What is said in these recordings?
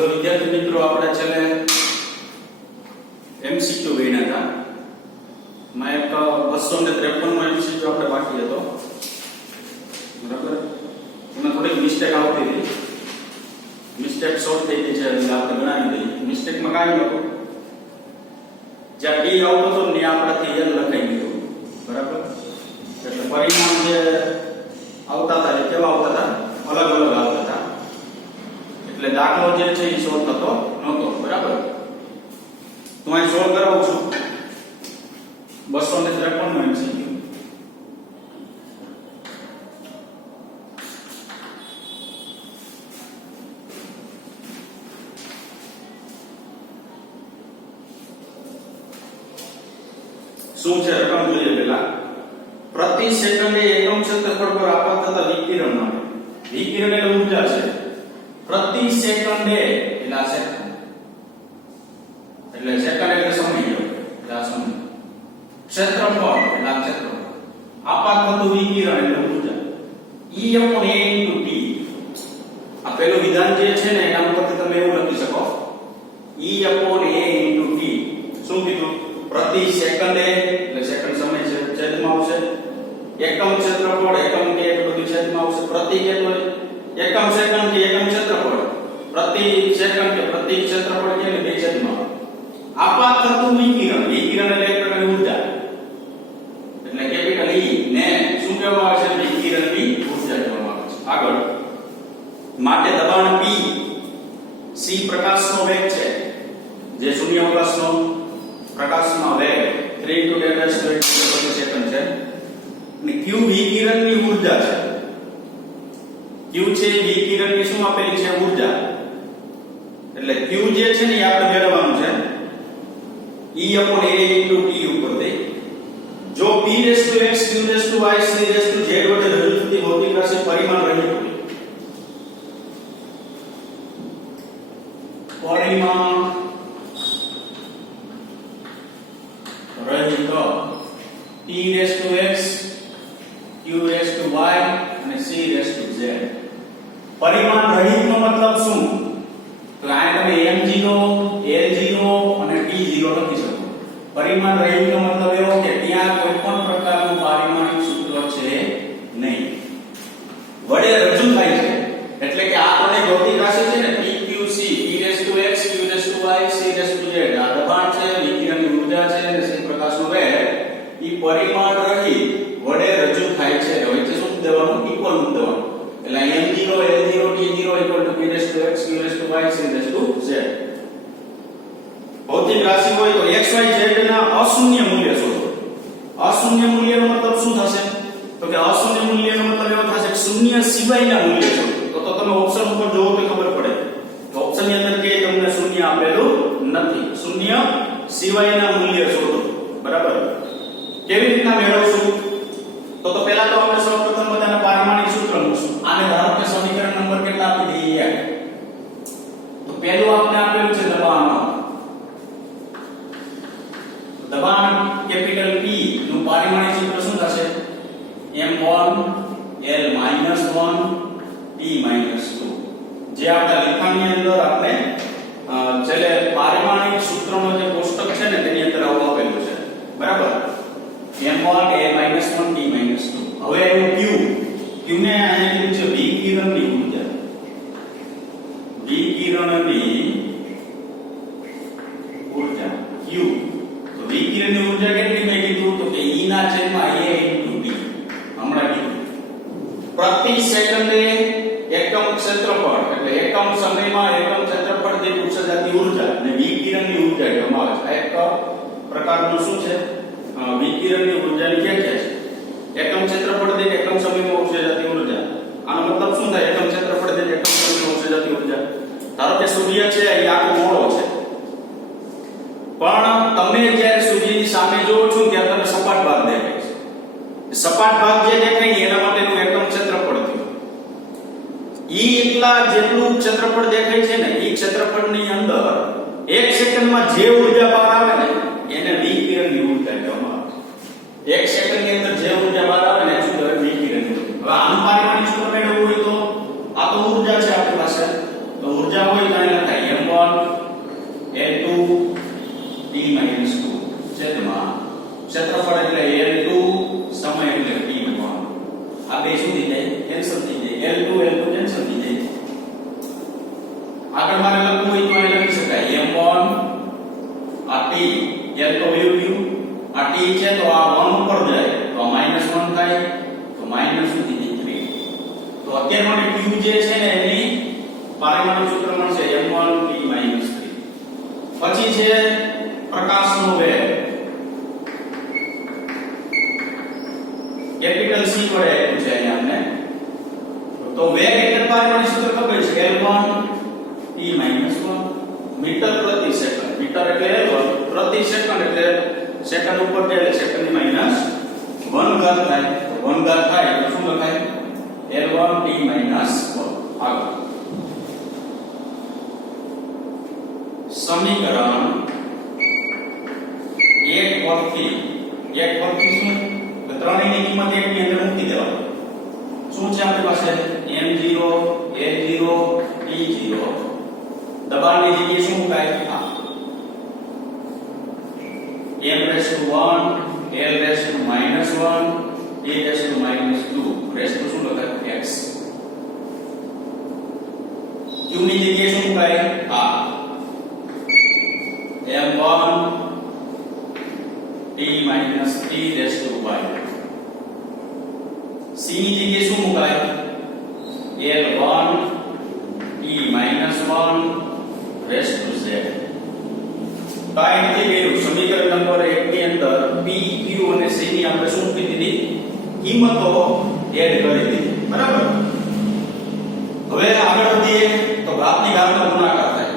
તો વિદ્યાર્થી મિત્રો આપણે છેલ્લે એમસીક્યુ ગણ્યા હતા. માં એક 253 નો એમસીક્યુ આપણે બાકી હતો. બરાબર, એમાં થોડીક મિસ્ટેક આવતી હતી. મિસ્ટેક સોલ્વ થઈ ગઈ છે એટલે આપણે ગણાવી દઈએ. મિસ્ટેકમાં કાંઈ નહોતું. જ્યાં ડી આવતો હતો ને આપણાથી એલ લખાઈ ગયું. બરાબર, એટલે પરિણામ જે આવતા હતા એ કેવા આવતા હતા? અલગ અલગ આવતા હતા. એટલે દાખલો જે છે એ સોલ્વ થતો નહોતો. બરાબર, તો અહીં સોલ્વ કરાવું છું. 253 નો એમસીક્યુ. શું છે રકમ જોઈએ પેલા. પ્રતિ સેકન્ડે એકમ ક્ષેત્રફળ પર આપવામાં થતા વિકિરણ માટે. વિકિરણ એટલે ઊર્જા છે. પ્રતિ સેકન્ડે એટલે આ સેકન્ડ એટલે સેકન્ડ એટલે સમય એટલે આ સમય. ક્ષેત્રફળ એટલે આ ક્ષેત્રફળ. આપવામાં થતું વિકિરણ એટલે ઊર્જા. E/A × T. આ પેલું વિધાન જે છે ને એના ઉપરથી તમે એવું લખી શકો E/A × T. શું કીધું? પ્રતિ સેકન્ડે એટલે સેકન્ડ સમય છે છેદમાં આવશે. એકમ ક્ષેત્રફળ એકમ કે એટલું બધું છેદમાં આવશે. પ્રતિ કેટલો? એકમ સેકન્ડ કે એકમ ક્ષેત્રફળ. પ્રતિ સેકન્ડ કે પ્રતિ ક્ષેત્રફળ કે બે છેદમાં. આપાત થતું વિકિરણ. વિકિરણ એટલે એક પ્રકારની ઊર્જા. એટલે કેપિટલ E ને શું કહેવામાં આવે છે? વિકિરણની ઊર્જા કહેવામાં આવે છે. આગળ માટે દબાણ P. C પ્રકાશનો વેગ છે જે શૂન્યાવકાશનો પ્રકાશનો વેગ 3 × 10⁻² પ્રતિ સેકન્ડ છે. અને Q વિકિરણની ઊર્જા છે. Q છે વિકિરણની શું આપેલી છે? ઊર્જા. એટલે Q જે છે ને એ આપણે મેળવવાનું છે E/A × T ઉપરથી. જો P⁻x Q⁻y C⁻z વડે રજૂ થતી ભૌતિક રાશિ પરિમાણ રહિત હોય. પરિમાણ રહિત P⁻x Q⁻y અને C⁻z. પરિમાણ રહિત નો મતલબ શું? તો આ તમે m0 l0 અને t0 લખી શકો. પરિમાણ રહિત નો મતલબ એવો કે ત્યાં કોઈ પણ પ્રકારનું પારિમાણિક સૂત્ર છે નહીં. વડે રજૂ થાય છે એટલે કે આ બધી ભૌતિક રાશિ છે ને PQC P⁻x Q⁻y C⁻z. આ દબાણ છે, વિકિરણની ઊર્જા છે અને c પ્રકાશનો વેગ ઈ પરિમાણ રહિત વડે રજૂ થાય છે. હવે શું દેવાનું? ઇક્વલ મૂક દેવાનું. એટલે m0 l0 t0 P⁻x Q⁻y C⁻z. ભૌતિક રાશિ હોય તો x y z ના અશૂન્ય મૂલ્ય શોધો. અશૂન્ય મૂલ્યનો મતલબ શું થશે? તો કે અશૂન્ય મૂલ્યનો મતલબ એવો થશે કે શૂન્ય સિવાયના મૂલ્ય શોધો. તો તમે ઓપ્શન ઉપર જોવો તો ખબર પડે. તો ઓપ્શન ની અંદર કે તમને શૂન્ય આપેલું નથી. શૂન્ય સિવાયના મૂલ્ય શોધો. બરાબર, કેવી રીતના મેળવશું? તો પહેલા તો આપણે સૌપ્રથમ બધાના પારિમાણિક સૂત્ર મૂકશું. આને ધારો કે સમીકરણ નંબર કેટલા આપી દઈએ? તો પહેલું આપણે આપેલું છે દબાણ. દબાણ કેપિટલ P નું પારિમાણિક સૂત્ર શું થશે? m1 l - 1 t - 2. જે આપણા લેખાની અંદર આપણે છેલ્લે પારિમાણિક સૂત્રનો જે કોષ્ટક છે ને તેની અંદર આવું આપેલું છે. બરાબર, m1 l - 1 t - 2. હવે એનું Q ને અહીંયા કીધું છે વિકિરણની ઊર્જા. વિકિરણની ઊર્જા Q. તો વિકિરણની ઊર્જા કેટલી મેં કીધું? તો કે E ના છેદમાં A × T. હમણાં કીધું. પ્રતિ સેકન્ડે એકમ ક્ષેત્રફળ એટલે એકમ સમયમાં એકમ ક્ષેત્રફળ દીઠ ઉત્સર્જાતી ઊર્જા અને વિકિરણની ઊર્જા કહેવામાં આવે છે. એક પ્રકારનું શું છે? વિકિરણની ઊર્જાની વ્યાખ્યા છે. એકમ ક્ષેત્રફળ દીઠ એકમ સમયમાં ઉત્સર્જાતી ઊર્જા. આનો મતલબ શું થાય? એકમ ક્ષેત્રફળ દીઠ એકમ સમયમાં ઉત્સર્જાતી ઊર્જા. ધારો કે સૂર્ય છે એ આખો મોડો છે, પણ તમે જ્યારે સૂર્યની સામે જોવો છો ત્યારે તમને સપાટ ભાગ દેખાય છે. સપાટ ભાગ જે દેખાય એના માટેનું એકમ ક્ષેત્રફળ થયું. ઈ એટલા જેટલું ક્ષેત્રફળ દેખાય છે ને એ ક્ષેત્રફળની અંદર એક સેકન્ડમાં જે ઊર્જા બહાર આવે ને એને વિકિરણની ઊર્જા કહેવામાં આવે છે. એક સેકન્ડની અંદર જે ઊર્જા બહાર આવે ને શું કહેવાય? વિકિરણની ઊર્જા. હવે આનું પારિમાણિક સૂત્ર મેળવવું હોય તો આ તો ઊર્જા છે આપણી પાસે. તો ઊર્જા હોય તો એને લખાય t-2 છેદમાં ક્ષેત્રફળ એટલે L2 સમય એટલે t1 આ બે શું થઈ જાય કેન્સલ થઈ જાય L2 કેન્સલ થઈ જાય આગળ મારે લખવું હોય તો અહીં લખી શકાય m1 આ t L તો વયું ગયું આ t છે તો આ 1 ઉપર જાય તો આ -1 થાય તો માઈનસ શું થઈ જાય 3 તો અત્યારે મને q જે છે ને એની પારિમાણિક સૂત્ર મળશે m1 t - 3 પછી છે પ્રકાશનો વેગ કેપિટલ C વડે આપ્યું છે અહીંયા અમને તો વેગ એટલે પારિમાણિક સૂત્ર ખબર છે L1 t - 1 મીટર પ્રતિ સેકન્ડ મીટર એટલે L1 પ્રતિ સેકન્ડ એટલે સેકન્ડ ઉપર જાય એટલે સેકન્ડ ની -1 ઘાત થાય તો 1 ઘાત થાય તો શું લખાય L1 t - 1 આગળ સમીકરણ 1 પરથી શું તો ત્રણેયની કિંમત 1 ની અંદર મૂકી દેવાની શું છે આપણી પાસે m0 a0 t0 દબાણની જગ્યાએ શું મુકાય આ m1 l -1 a શું લખાય x q ની જગ્યાએ શું મુકાય આ m1 t - 3 c ની જગ્યાએ શું મુકાય l1 t - 1 z કાઈ નથી કર્યું સમીકરણ નંબર 1 ની અંદર p q અને c ની આપણે શું કીધી હતી કિંમતો એડ કરી દીધી બરાબર હવે આગળ વધીએ તો ઘાતની ઘાતનો ગુણાકાર થાય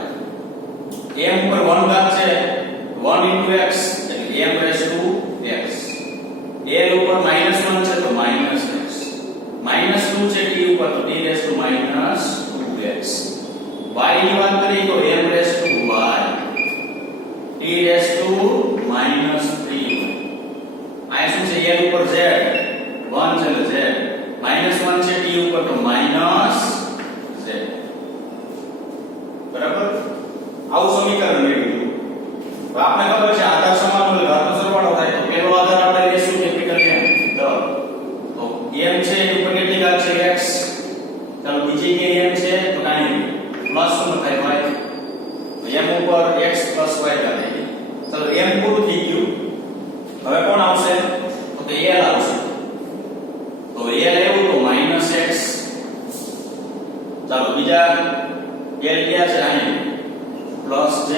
m ઉપર 1 ઘાત છે 1 x એટલે m x l ઉપર -1 છે તો -x -2 છે t ઉપર તો t - 2x y ની વાત કરીએ તો m y t - 3 આ શું છે l ઉપર z 1 છે એટલે z -1 છે t ઉપર તો z બરાબર આવું સમીકરણ મેળવ્યું તો આપણે ખબર છે આધાર સમાન હોય ઘાતનો સરવાળો થાય તો પહેલો આધાર આપણે લેશું કેપિટલ M તો m છે એની ઉપર કેટલી ઘાત છે x ચાલો બીજી કે m છે તો કાઈ પ્લસ શું થાય y તો m ઉપર x y ઘાત આવી ચાલો m પૂરું થઈ ગયું હવે કોણ આવશે તો કે l આવશે તો l આવ્યું તો -x ચાલો બીજા l ક્યાં છે અહીં પ્લસ z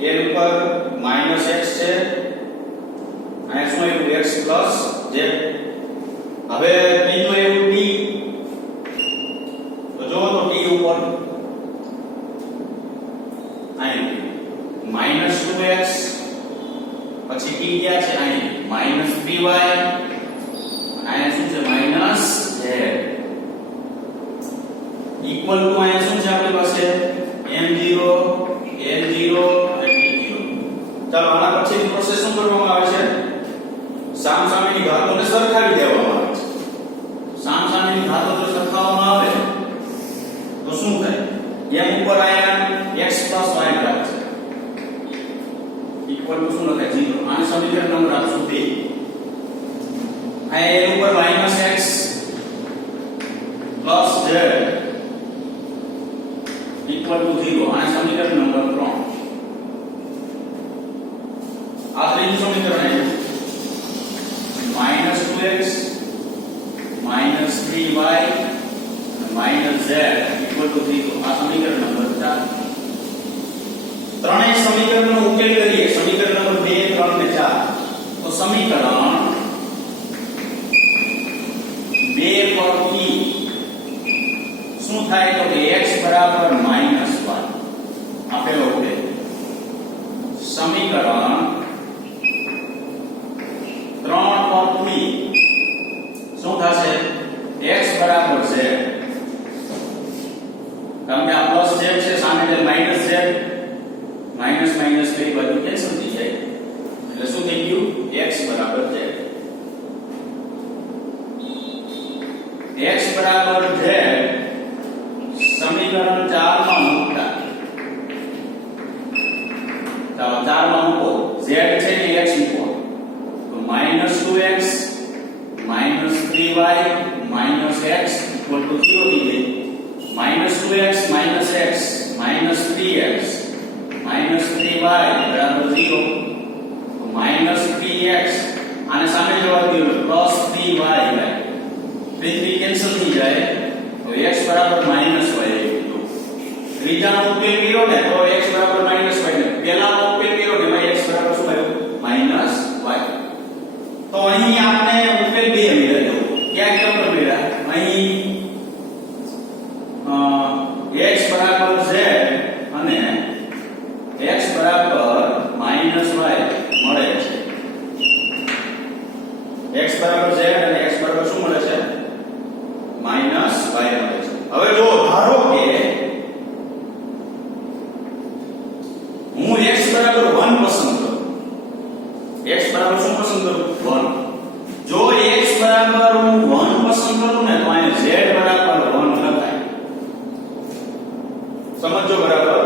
l ઉપર -x છે અહીં શું આવ્યું x પ્લસ z હવે બીજું એવું t તો જો તો t ઉપર અહીં -2x પછી t ક્યાં છે અહીં -3y અહીંયા શું છે -z ઇક્વલ ટુ અહીંયા શું છે આપણી પાસે m0 l0 અને t0 ચાલો આના પછીની પ્રોસેસ શું કરવામાં આવે છે સામસામેની ઘાતોને સરખાવી દેવામાં આવે છે સામસામેની ઘાતો જો સરખાવવામાં આવે તો શું થાય m ઉપર આયા x y ઘાત છે ઇક્વલ ટુ શું લખાય 0 આને સમીકરણ નંબર આપશું 2 આયા l ઉપર -x z ઇક્વલ ટુ 0 આને સમીકરણ નંબર 3 આ ત્રીજું સમીકરણ આવ્યું -2x -3y z equal to 0 આ સમીકરણ નંબર 4 ત્રણેય સમીકરણનો ઉકેલ કરીએ સમીકરણ નંબર 2 3 અને 4 તો સમીકરણ 2 પરથી શું થાય તો કે x બરાબર -1 આપેલો ઉકેલ સમીકરણ 3 પરથી શું થશે x બરાબર z કારણ કે આ પ્લસ z છે સામે એટલે માઈનસ z માઈનસ માઈનસ કઈ બાજુ કેન્સલ થઈ જાય એટલે શું થઈ ગયું x બરાબર z x બરાબર z સમીકરણ 4 માં મૂકતા 3x minus 3y બરાબર 0. તો minus 3x આને સામે જવા દો plus 3y બાય 3 કેન્સલ થઈ જાય તો x બરાબર minus y આવી ગયું. ત્રીજાનો ઉકેલ કર્યો ને તો x બરાબર minus y ને પહેલાનો ઉકેલ કર્યો ને એમાં x બરાબર શું આવ્યું minus y. તો અહીં આપણે ઉકેલ બે મેળવ્યો. ક્યાં ક્યાં પર મેળવ્યા? અહીં x બરાબર z અને x બરાબર minus y મળે છે. x બરાબર z અને x બરાબર શું મળે છે minus y મળે છે. હવે જો ધારો કે હું x બરાબર 1 પસંદ કરું. x બરાબર શું પસંદ કરું 1. જો x બરાબર હું 1 પસંદ કરું ને તો અહીં z બરાબર 1 લખાય. સમજો બરાબર.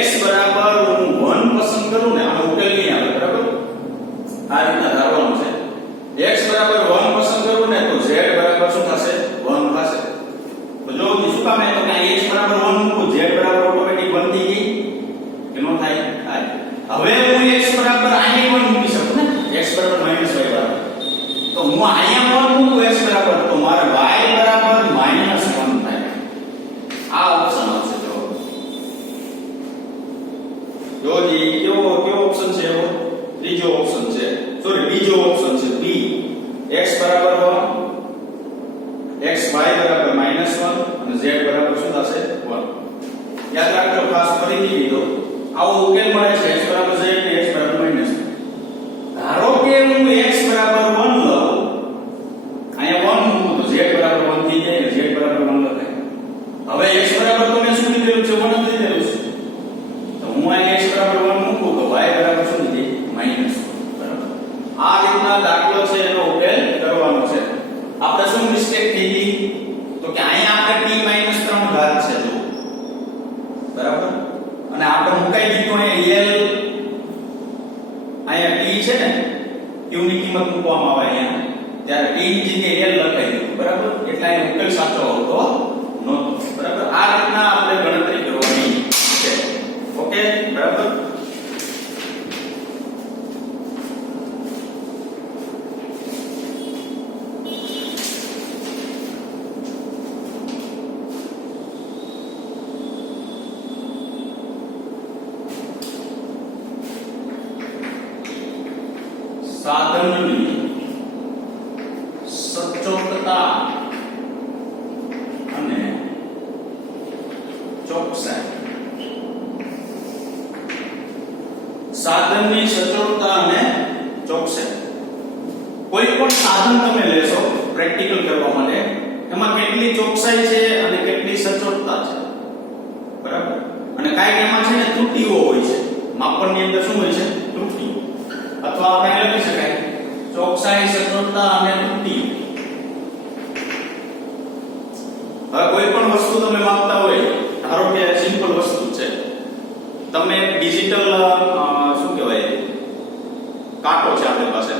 x બરાબર હું 1 પસંદ કરું ને આનો ઉકેલ નહીં આવે બરાબર. આ રીતના ધારવાનું છે. x બરાબર 1 પસંદ કરું ને તો z બરાબર શું થશે 1 થશે. તો જો શું કામ તો કે x બરાબર 1 મૂકું z બરાબર ઓટોમેટિક 1 થઈ ગઈ કેનો થાય થાય. હવે હું x બરાબર અહીંયા 1 મૂકી શકું ને x બરાબર minus y બરાબર. તો હું અહીંયા 1 મૂકું x બરાબર તો મારે y બરાબર minus 1 થાય. આ ઓપ્શન આવશે. જો જી કયો ઓપ્શન છે એવો ત્રીજો ઓપ્શન છે. સોરી બીજો ઓપ્શન છે b. x બરાબર 1 x y બરાબર -1 અને z બરાબર શું થશે 1. યાદ રાખજો ખાસ ફરીથી લીધો આવો ઉકેલ મળે છે x બરાબર z અને x બરાબર -1. ધારો કે હું x બરાબર 1 લઉં અહીંયા 1 મૂકું તો z બરાબર 1 થઈ જાય અને z બરાબર 1 લખાય. હવે x બરાબર તો મેં શું લીધેલું છે 1 જ લીધેલું છે. હું અહીં x બરાબર 1 મૂકું તો y બરાબર શું થઈ જાય -1 બરાબર. આ રીતના દાખલો છે એનો ઉકેલ કરવાનો છે. આપણે શું મિસ્ટેક થઈ ગઈ તો કે અહીંયા આપણે t -3 ઘાત છે જો બરાબર અને આપણે મુકાઈ દીધું અહીંયા l અહીંયા t છે ને q ની કિંમત મૂકવામાં આવે અહીંયા ત્યારે t ની જગ્યાએ l લખાઈ દીધું બરાબર. એટલે અહીં ઉકેલ સાચો આવતો નહોતો બરાબર. આ રીતના આપણે ગણતરી કરવાની છે. ઓકે બરાબર. સાધનની સચોટતા અને ચોકસાઈ. સાધનની સચોટતા અને ચોકસાઈ. કોઈ પણ સાધન તમે લેશો પ્રેક્ટિકલ કરવા માટે એમાં કેટલી ચોકસાઈ છે અને કેટલી સચોટતા છે બરાબર. અને કાંઈક એમાં છે ને ત્રુટીઓ હોય છે. માપનની અંદર શું હોય છે ત્રુટીઓ અથવા આપણે લખી શકાય ચોકસાઈ સચોટતા અને ત્રુટીઓ. હવે કોઈ પણ વસ્તુ તમે માપતા હોય ધારો કે સિમ્પલ વસ્તુ છે તમે ડિજિટલ શું કહેવાય કાંટો છે આપણી પાસે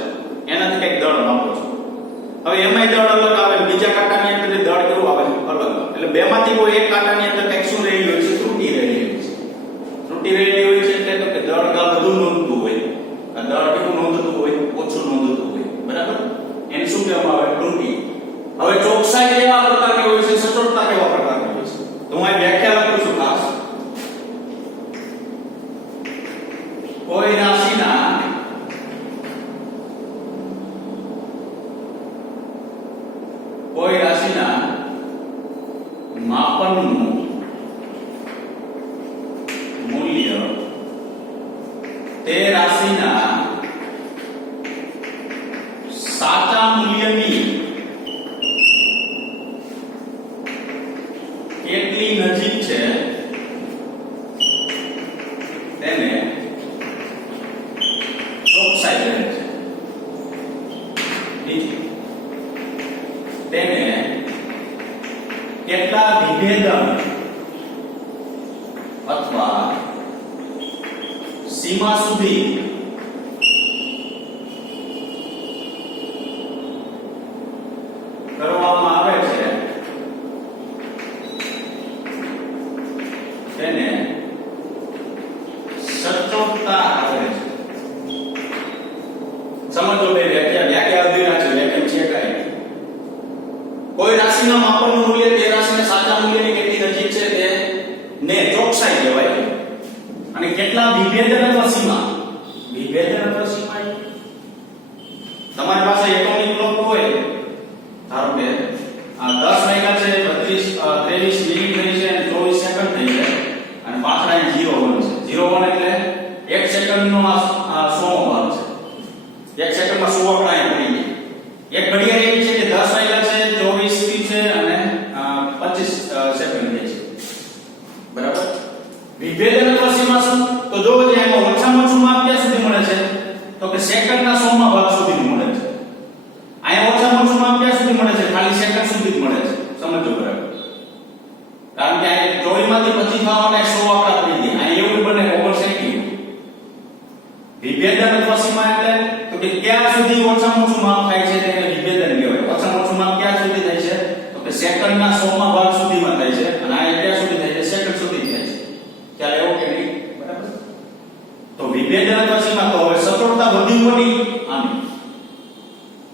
એનાથી કઈક દળ માપો છો. હવે એમાંય દળ અલગ આવે બીજા કાંટાની અંદર દળ કેવું આવે અલગ. એટલે બેમાંથી કોઈ એક કાંટાની અંદર કઈક શું રહેલી હોય છે ત્રુટી રહેલી હોય છે. ત્રુટી રહેલી હોય છે એટલે કે દળ કા વધુ નોંધતું હોય દળ કેવું નોંધતું હોય ઓછું નોંધતું હોય બરાબર. એને શું કહેવામાં આવે ત્રુટી. હવે ચોકસાઈ કેવા પ્રકારની હોય છે સચોટતા કેવા પ્રકારની હોય છે તો હું અહીં વ્યાખ્યા લખું છું ખાસ. કોઈ રાશિના માપનનું મૂલ્ય તે રાશિના સાચા મૂલ્યની કેટલી નજીક છે તેને ચોકસાઈ કહે છે. બીજું તેને કેટલા વિભેદન અથવા સીમા સુધી કરવામાં આવે છે તેને સચોટતા આવે છે. સમજો બે વ્યાખ્યા અધીરા છે, વ્યાખ્યા છે કાઈ કોઈ રાશિના માપનનું મૂલ્ય તે રાશિના સાચા મૂલ્યની કેટલી નજીક છે તે ને ચોકસાઈ કહેવાય. અને કેટલા વિભેદન અથવા સીમા, વિભેદન અથવા સીમા તમારી પાસે એટોમિક ક્લોક હોય, ધારો કે આ 10 વાગ્યા છે, 23 મિનિટ થઈ છે અને 24 સેકન્ડ થઈ છે અને પાછળ અહીં 01 છે. 01 એટલે 1 સેકન્ડનો આ 100 ભાગ છે. 1 સેકન્ડમાં 100 આંકડા અહીં પડી ગયા. એક ઘડિયાળ એવી છે કે 10 વાગ્યા છે, 24 થી છે અને 25 સેકન્ડ થઈ છે. બરાબર. વિભેદન અથવા સીમા શું? તો જો જે એમાં ઓછામાં ઓછું માપ ક્યાં સુધી મળે છે? તો કે સેકન્ડના 100માં ભાગ સુધી મળે છે. અહીંયા ઓછામાં ઓછું માપ ક્યાં સુધી મળે છે? ખાલી સેકન્ડ સુધી જ મળે છે. સમજો બરાબર. કારણ કે આ 24 માંથી 25 થવાના 100 આંકડા પડી ગયા. અહીં એવું બને 59. વિભેદન અથવા સીમા એટલે તો કે ક્યાં સુધી ઓછામાં ઓછું માપ થાય છે તેને વિભેદન કહેવાય. ઓછામાં ઓછું માપ ક્યાં સુધી થાય છે? તો કે સેકન્ડના 100માં ભાગ સુધીમાં થાય છે અને આ ક્યાં સુધી થાય છે? સેકન્ડ સુધી થાય છે. ખ્યાલ આવ્યો કે નહીં? બરાબર. તો વિભેદન અથવા સીમા તો હવે સચોટતા વધી પડી આની.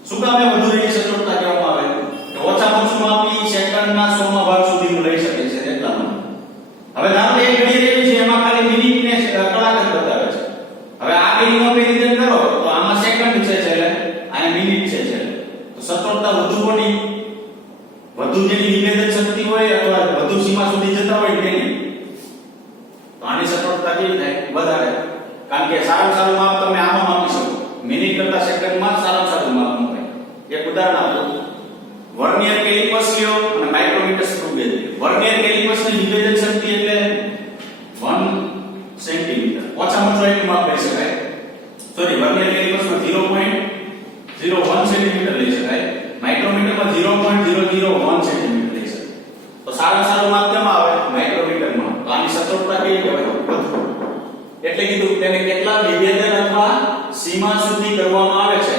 શું કામે વધુ રહી સચોટતા કહેવામાં આવે? કે ઓછામાં ઓછું માપ ઈ સેકન્ડના 100માં ભાગ સુધીનું લઈ શકે છે એટલા માટે. હવે ધારો કે એક ઘડિયાળ એવી છે એમાં ખાલી મિનિટ ને કલાક જ બતાવે છે. હવે આ બેની કમ્પેરિઝન કરો તો આમાં સેકન્ડ છે એટલે આ મિનિટ છે તો સચોટતા વધુ પડી. વધુ જેની વિભેદન શક્તિ હોય અથવા વધુ સીમા સુધી જતા હોય તેની તો આની સચોટતા કેવી થાય? વધારે. કારણ કે સારું સારું માપ તમે આમાં માપી શકો. મિનિટ કરતા સેકન્ડમાં સારું સારું માપ મળે. એક ઉદાહરણ આપો. વર્નિયર કેલિપર્સ લ્યો અને માઇક્રોમીટર સ્ક્રૂ ગેજ. વર્નિયર કેલિપર્સની વિભેદન શક્તિ એટલે 1 સેન્ટીમીટર. ઓછામાં ઓછું એટલું માપ લઈ શકાય. સોરી, વર્નિયર કેલિપર્સમાં 0.01 સેન્ટીમીટર લઈ શકાય. માઇક્રોમીટરમાં 0.001 સેન્ટીમીટર લઈ શકાય. તો સારું માપ કેમાં આવે? માઇક્રોમીટરમાં. તો આની સચોટતા કેવી કહેવાય? એટલે કીધું તેને કેટલા વિભેદન અથવા સીમા સુધી કરવામાં આવે છે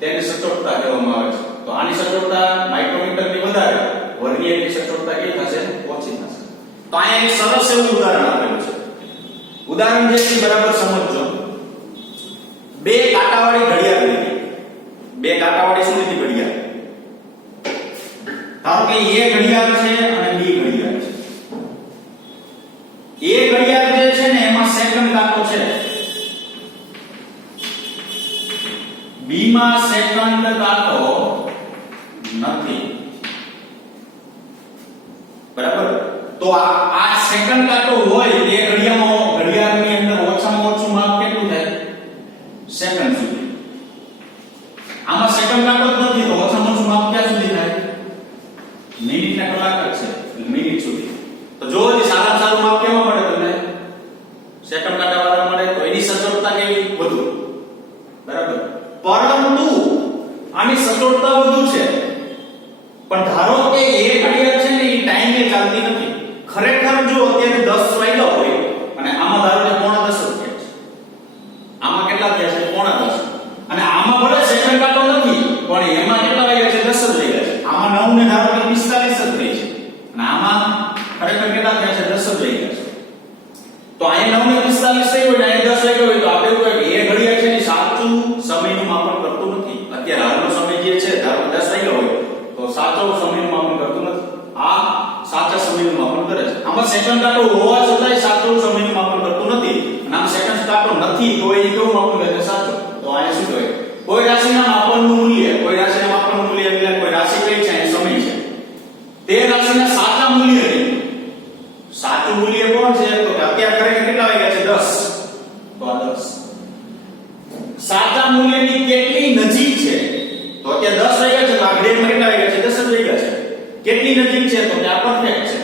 તેને સચોટતા કહેવામાં આવે છે. તો આની સચોટતા માઇક્રોમીટરની વધારે, વર્નિયરની સચોટતા કેવી થશે? ઓછી થશે. તો અહીંયા એક સરસ એવું ઉદાહરણ આપેલું છે. ઉદાહરણ જે છે બરાબર સમજજો. બે કાંટાવાળી ઘડિયાળ લીધી. બે કાંટાવાળી શું લીધી? ઘડિયાળ. ધારો કે એ ઘડિયાળ છે અને બી ઘડિયાળ છે. એ ઘડિયાળ જે છે ને એમાં સેકન્ડ કાંટો છે. બી માં સેકન્ડ કાંટો નથી. બરાબર. તો આ સેકન્ડ કાંટો હોય એ ઘડિયાળની અંદર ઓછામાં ઓછું માપ કેટલું થાય? સેકન્ડ સુધી. આમાં સેકન્ડ કાંટો જ નથી તો ઓછામાં ઓછું માપ ક્યાં સુધી થાય? મિનિટ ને કલાક જ છે. મિનિટ સુધી. તો જો સારામાં સારું માપ કેવા મળે તમને? સેકન્ડ કાંટા વાળા મળે. તો એની સચોટતા કેવી? વધુ. બરાબર. પરંતુ આની સચોટતા વધુ છે. પણ ધારો કે એ ઘડિયાળ છે ને એ ટાઈમે ચાલતી નથી. ખરેખર જો અત્યારે 10 વાગ્યા હોય અને આમાં ધારો કે 9:30 થયા છે. આમાં કેટલા થયા છે? 9:30. અને આમાં ભલે સેકન્ડ કાંટો નથી પણ એમાં કેટલા વાગ્યા છે? 10 જ વાગ્યા છે. આમાં 9 ને ધારો કે 45 જ થઈ છે. અને આમાં ખરેખર કેટલા થયા છે? 10 જ વાગ્યા છે. તો અહીંયા 9 ને 45 થઈ હોય અને 10 વાગ્યા હોય તો આપણે એવું કહે કે એ ઘડિયાળ છે ને સાચું સમયનું માપન કરતું નથી. અત્યારે હાલનો સમય જે છે ધારો 10 વાગ્યા હોય તો સાચો સમયનું માપન કરતું નથી. આ સાચા સમયનું માપન કરે છે. આમાં સેકન્ડ કાંટો હોવા છતાંય સાચું સમયનું માપન કરતું નથી. અને આમ સેકન્ડ કાંટો નથી તો એ કેવું માપન કરે છે? સાચું. તો અહીંયા શું કહેવાય? કોઈ રાશિના માપનનું મૂલ્ય, કોઈ રાશિના માપનનું મૂલ્ય એટલે કોઈ રાશિ કઈ છે એ સમય છે. તે રાશિના સાચા મૂલ્યની સાચું મૂલ્ય કોણ છે? તો કે અત્યારે ખરેખર કેટલા વાગ્યા છે? 10. તો આ 10. સાચા મૂલ્યની કેટલી નજીક છે? તો અત્યારે 10 વાગ્યા છે તો આ ગ્રેડમાં કેટલા વાગ્યા છે? 10 જ વાગ્યા છે. કેટલી નજીક છે? તો કે આ પરફેક્ટ છે.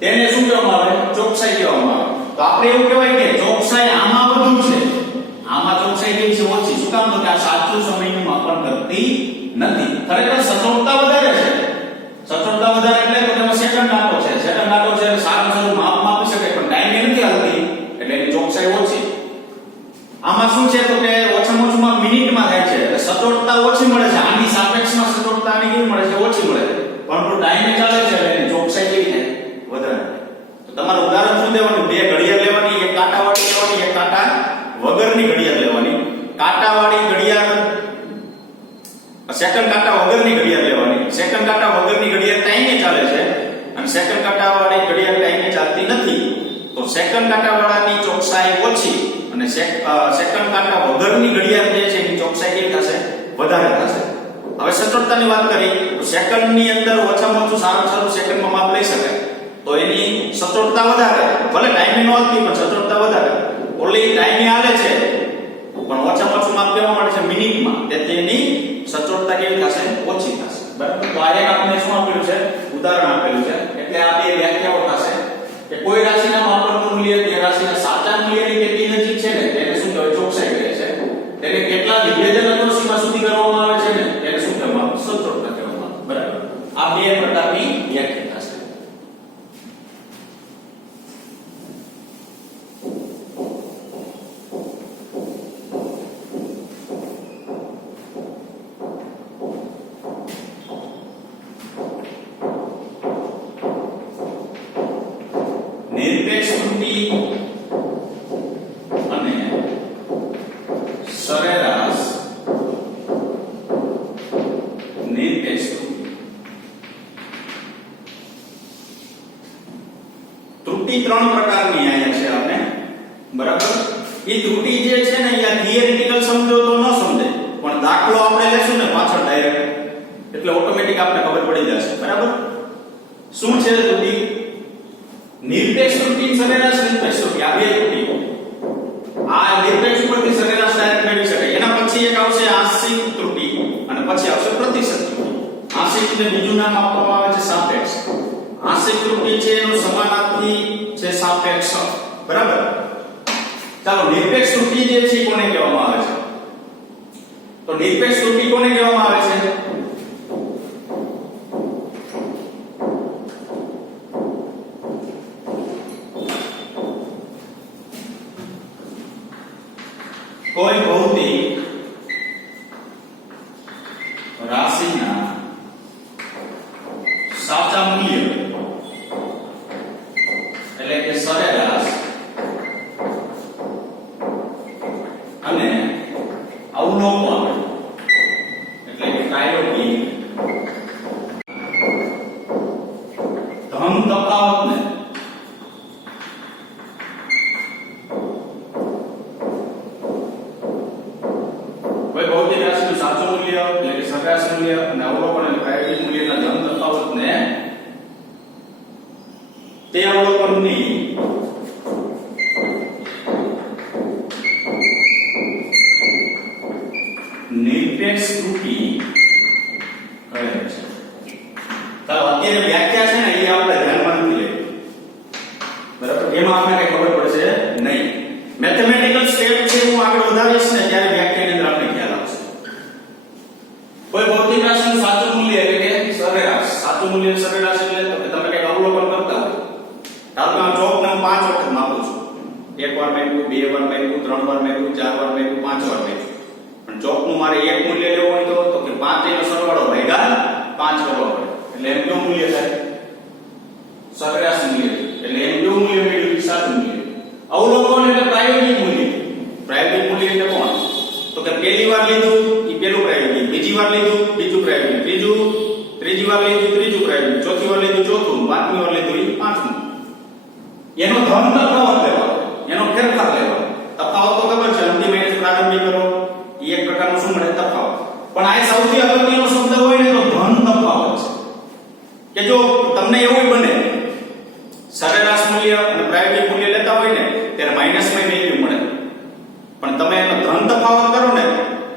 તેને શું કહેવામાં આવે? ચોકસાઈ કહેવામાં આવે. તો આપણે એવું કહેવાય કે ચોકસાઈ આમાં વધુ છે. આમાં ચોકસાઈ કેવી છે? ઓછી. શું કામ? તો કે આ સાચું સમયનું માપન કરતી નથી. ખરેખર સચોટતા વધારે છે. સચોટતા વધારે એટલે તો તેમાં સેકન્ડ કાંટો છે. સેકન્ડ કાંટો છે સારું માપ માપી શકે પણ ટાઈમે નથી હાલતી એટલે એની ચોકસાઈ ઓછી. આમાં શું છે? તો કે ઓછામાં ઓછું માપ મિનિટમાં થાય છે. એટલે સચોટતા ઓછી મળે છે. આની સાપેક્ષમાં સચોટતા આની કેવી મળે છે? ઓછી મળે છે. પરંતુ ટાઈમે ચાલે છે એટલે એની ચોકસાઈ કેવી થાય? વધારે. તો તમારું ઉદાહરણ શું દેવાનું? બે ઘડિયાળ લેવાની, એક કાંટાવાળી લેવાની, એક કાંટા કાંટાવાળાની ચોકસાઈ ઓછી અને સેકન્ડ કાંટા વગરની ઘડિયાળ જે છે એની ચોકસાઈ કેવી થશે? વધારે થશે. હવે સચોટતાની વાત કરી તો સેકન્ડની અંદર ઓછામાં ઓછું સારું સેકન્ડમાં માપ લઈ શકાય તો એની સચોટતા વધારે, ભલે ટાઈમે નો આવતી પણ સચોટતા વધારે. ઓલી ટાઈમે આવે છે પણ ઓછામાં ઓછું માપ કેવા મળે છે? મિનિટમાં. તેથી એની સચોટતા કેવી થશે? ઓછી થશે. બરાબર. તો આ એક આપણે શું આપેલું છે? ઉદાહરણ આપેલું છે. એટલે આ બે વ્યાખ્યાઓ થશે કે કોઈ રાશિના માપનનું મૂલ્ય તે રાશિના સાચા મૂલ્યની કેટલી નજીક છે ને તેને શું કહેવાય? ચોકસાઈ કહે છે. તેને કેટલા વિભેદનોની સીમા સુધી કરવામાં આવે છે ને તેને શું કહેવામાં? સચોટતા કહેવામાં આવે. બરાબર. આ બે પ્રકારની વ્યાખ્યા થશે. નિરપેક્ષ ત્રુટિ અને સરેરાશ નિરપેક્ષ ત્રુટિ ત્રણ પ્રકારની આયા છે આપણે. બરાબર. એ ત્રુટિ જે છે ને અહીંયા થિયરિટિકલ સમજો તો ન સમજાય પણ દાખલો આપણે લેશું ને પાછળ ડાયરેક્ટ એટલે ઓટોમેટિક આપણે ખબર પડી જશે. બરાબર. શું છે ત્રુટિ? નિરપેક્ષ ત્રુટિ, સરેરાશ નિરપેક્ષ ત્રુટિ. આ બે ત્રુટિ. આ નિરપેક્ષ ઉપરથી સરેરાશ ડાયરેક્ટ મેળવી શકાય. એના પછી એક આવશે આંશિક ત્રુટિ અને પછી આવશે પ્રતિશત ત્રુટિ. આંશિક ને બીજું નામ આપવામાં આવે છે સાપેક્ષ. આંશિક ત્રુટિ છે એનો સમાનાર્થી છે સાપેક્ષ. બરાબર. ચાલો નિરપેક્ષ ત્રુટિ જે છે કોને કહેવામાં આવે છે? તો નિરપેક્ષ ત્રુટિ કોને કહેવામાં આવે છે? કોઈ ભૌતિક રાશિના સાચા મૂલ્ય એટલે કે સરેરાશ અને અવલોકન એટલે કે પ્રાયોગિક ધન તફાવતને કોઈ ભૌતિક રાશિનું સાચું મૂલ્ય એટલે કે સરેરાશ મૂલ્ય અને અવલોકન એટલે પ્રાયોગિક મૂલ્યના ધન તફાવતને તે અવલોકનની નિરપેક્ષ ત્રુટિ કહે છે. ચાલો અત્યારે વ્યાખ્યા છે ને એ આપણે ધ્યાનમાં નથી લેવી. બરાબર. એમાં આપણે કઈ ખબર પડશે નહીં. મેથેમેટિકલ સ્ટેપ છે હું આગળ વધારીશ ને ત્યારે વ્યાખ્યાની અંદર આપણે ખ્યાલ આવશે. કોઈ ભૌતિક રાશિનું સાચું મૂલ્ય એટલે કે સરેરાશ. સાચું મૂલ્ય સરેરાશ એટલે તો કે તમે કઈ અવલોકન કરતા હોય. ધારો કે આ ચોકને હું 5 વખત માપું છું. એક વાર મેળવ્યું, બે વાર મેળવ્યું, 3 વાર મેળવ્યું, 4 વાર મેળવ્યું, 5 વાર મેળવ્યું. પણ ચોકનું મારે એક મૂલ્ય લેવું હોય તો કે 5 નો સરવાળો ભાગ્યા 5 કરવો પડે. એટલે એમ કેવું મૂલ્ય થાય? સરેરાશ મૂલ્ય. એટલે એમ કેવું મૂલ્ય મેળવ્યું? સાચું મૂલ્ય. અવલોકન એટલે પ્રાયોગિક મૂલ્ય. પ્રાયોગિક મૂલ્ય એટલે કોણ? તો કે પહેલી વાર લીધું ઈ પહેલું પ્રાયોગિક, બીજી વાર લીધું બીજું પ્રાયોગિક, ત્રીજી વાર લીધું ત્રીજું પ્રાયોગિક, ચોથી વાર લીધું ચોથું, પાંચમી વાર લીધું ઈ પાંચમું. એનો ધન તફાવત લેવાનો, એનો ફેરફાર લેવાનો. તફાવત તો ખબર છે અંતિમ માઈનસ પ્રારંભિક કરો ઈ એક પ્રકારનો શું મળે? તફાવત. પણ આ સૌથી અગત્યનો શબ્દ હોય ને તો ધન તફાવત છે. કે જો તમને એવું બને સરેરાશ મૂલ્ય અને પ્રાયોગિક મૂલ્ય લેતા હોય ને ત્યારે માઈનસમાં વેલ્યુ મળે પણ તમે એનો ધન તફાવત કરો ને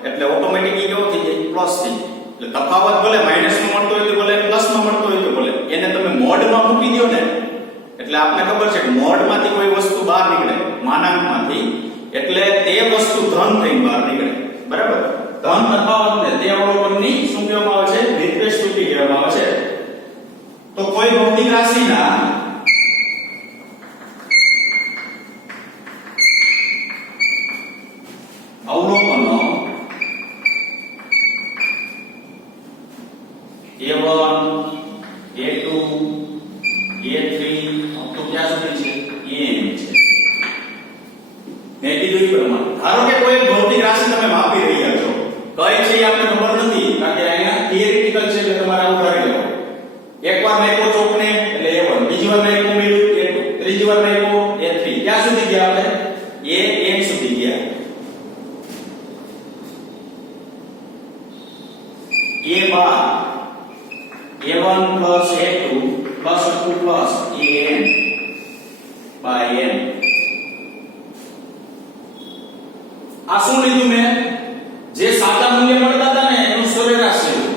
એટલે ઓટોમેટિક ઈ કેવો થઈ જાય? પ્લસ થઈ જાય. એટલે તફાવત ભલે માઈનસમાં મળતો હોય તો ભલે પ્લસમાં મળતો હોય તો ભલે એને તમે મોડમાં મૂકી દો ને એટલે આપને ખબર છે કે મોડમાંથી કોઈ વસ્તુ બહાર નીકળે માનાંકમાંથી એટલે તે વસ્તુ ધન થઈને બહાર નીકળે. બરાબર. ધન તફાવતને તે અવલોકનની શું કહેવામાં આવે છે? નિરપેક્ષ ત્રુટિ કહેવામાં આવે છે. તો કોઈ ભૌતિક રાશિના અવલોકનો A1 A2 A3 તો ક્યાં સુધી છે? Am છે. મેં કીધું એ પ્રમાણે ધારો કે કોઈ ભૌતિક રાશિ તમે માપી રહ્યા છો કઈ છે એ આપણને ખબર નથી કારણ કે અહીંયા થિયરિટિકલ છે એટલે તમારે આવું ધારી લો. એકવાર મેં ચોકને એટલે A1, બીજી વાર મેં મેળવ્યું A2, ત્રીજી વાર મેં A3 ક્યાં સુધી સુધી આપણે a n સુધી ગયા a bar a1 plus a2 plus a2 plus an by n આ શું લીધું મેં જે સાચા મૂલ્ય મળતા હતા ને એનું સરેરાશ લીધું